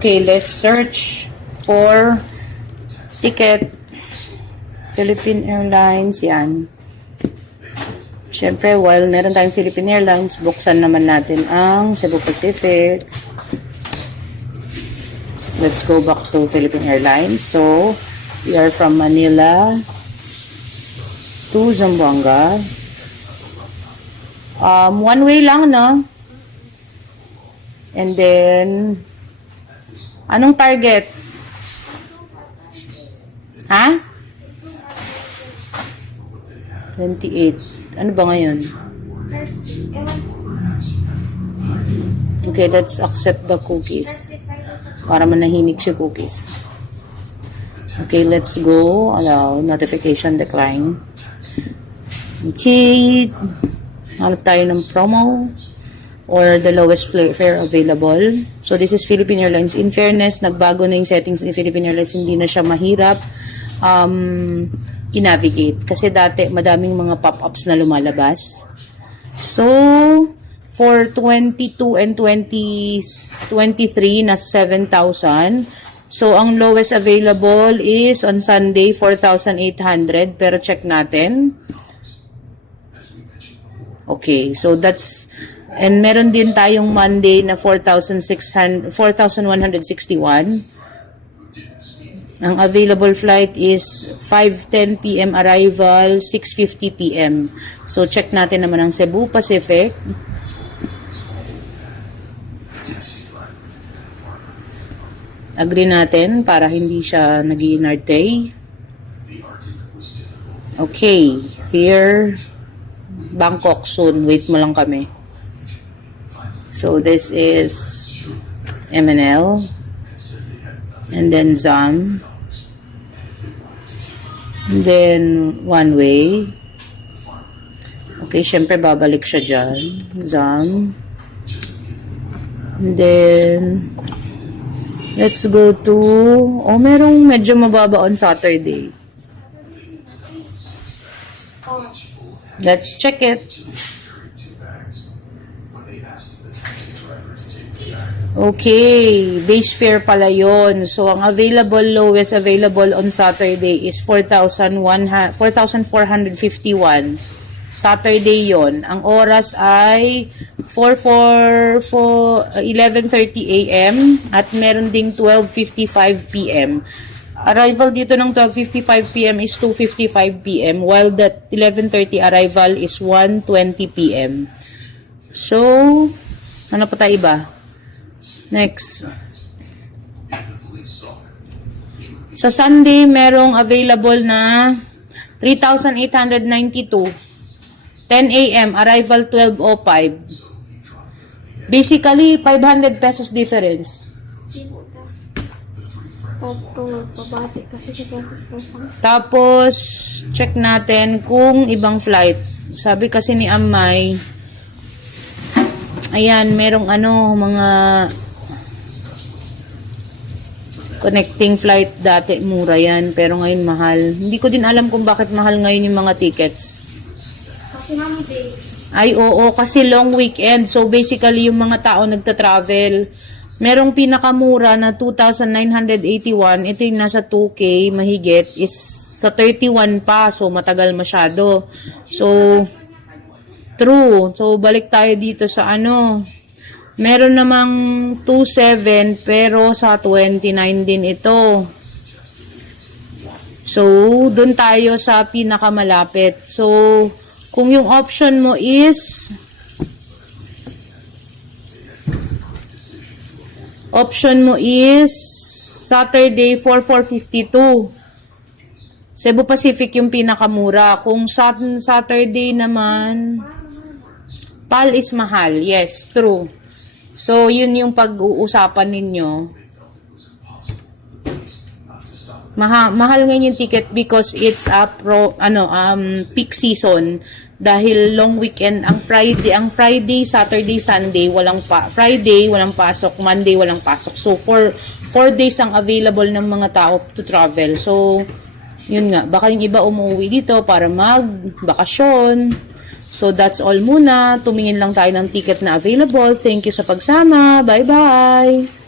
Okay, let's search for ticket. Philippine Airlines, yan. Siyempre, while meron tayong Philippine Airlines, buksan naman natin ang Cebu Pacific. Let's go back to Philippine Airlines. So, we are from Manila to Zamboanga. One way lang, no? And then, anong target? Ha? 28. Ano ba ngayon? Okay, let's accept the cookies. Para manahimik si cookies. Okay, let's go. Allow. Notification decline. Okay. Hanap tayo ng promo or the lowest fare available. So, this is Philippine Airlines. In fairness, nagbago na yung settings ni Philippine Airlines. Hindi na siya mahirap i-navigate. Kasi dati, madaming mga pop-ups na lumalabas. So, for 22 and 23, nasa 7,000. So, ang lowest available is on Sunday, 4,800. Pero check natin. Okay, so that's... And meron din tayong Monday na 4,161. Ang available flight is 5:10 p.m. arrival, 6:50 p.m. So, check natin naman ang Cebu Pacific. Agree natin para hindi siya nag-iinarte. Okay, here, Bangkok soon. Wait mo lang kami. So, this is MNL. And then ZAM. And then, one way. Okay, syempre babalik siya dyan. ZAM. And then, let's go to, merong medyo mababa on Saturday. Let's check it. Okay, base fare pala yun. So, ang lowest available on Saturday is 4,451. Saturday yon. Ang oras ay 11:30 a.m. at meron ding 12:55 p.m. Arrival dito ng 12:55 p.m. is 2:55 p.m. while that 11:30 arrival is 1:20 p.m. So, ano pa tayo iba? Next. Sa Sunday, merong available na 3,892. 10 a.m. Arrival 12:05. Basically, 500 pesos difference. Tapos, check natin kung ibang flight. Sabi kasi ni Amay, ayan, merong mga connecting flight dati, mura yan. Pero ngayon, mahal. Hindi ko din alam kung bakit mahal ngayon yung mga tickets. Ay, oo, kasi long weekend. So, basically, yung mga tao nagta-travel. Merong pinakamura na 2,981. Ito yung nasa 2K, mahigit, is sa 31 pa. So, matagal masyado. So, true. So, balik tayo dito sa meron namang 27 pero sa 29 din ito. So, dun tayo sa pinakamalapit. So, kung yung option mo is Saturday 4,452. Cebu Pacific yung pinakamura. Kung Saturday naman, PAL is mahal. Yes, true. So, yun yung pag-uusapan ninyo. Mahal ngayon yung ticket because it's a peak season. Dahil long weekend, ang Friday, Saturday, Sunday, Friday, walang pasok, Monday, walang pasok. So, 4 days ang available ng mga tao to travel. So, yun nga, baka yung iba umuwi dito para mag-bakasyon. So, that's all muna. Tumingin lang tayo ng ticket na available. Thank you sa pagsama. Bye-bye!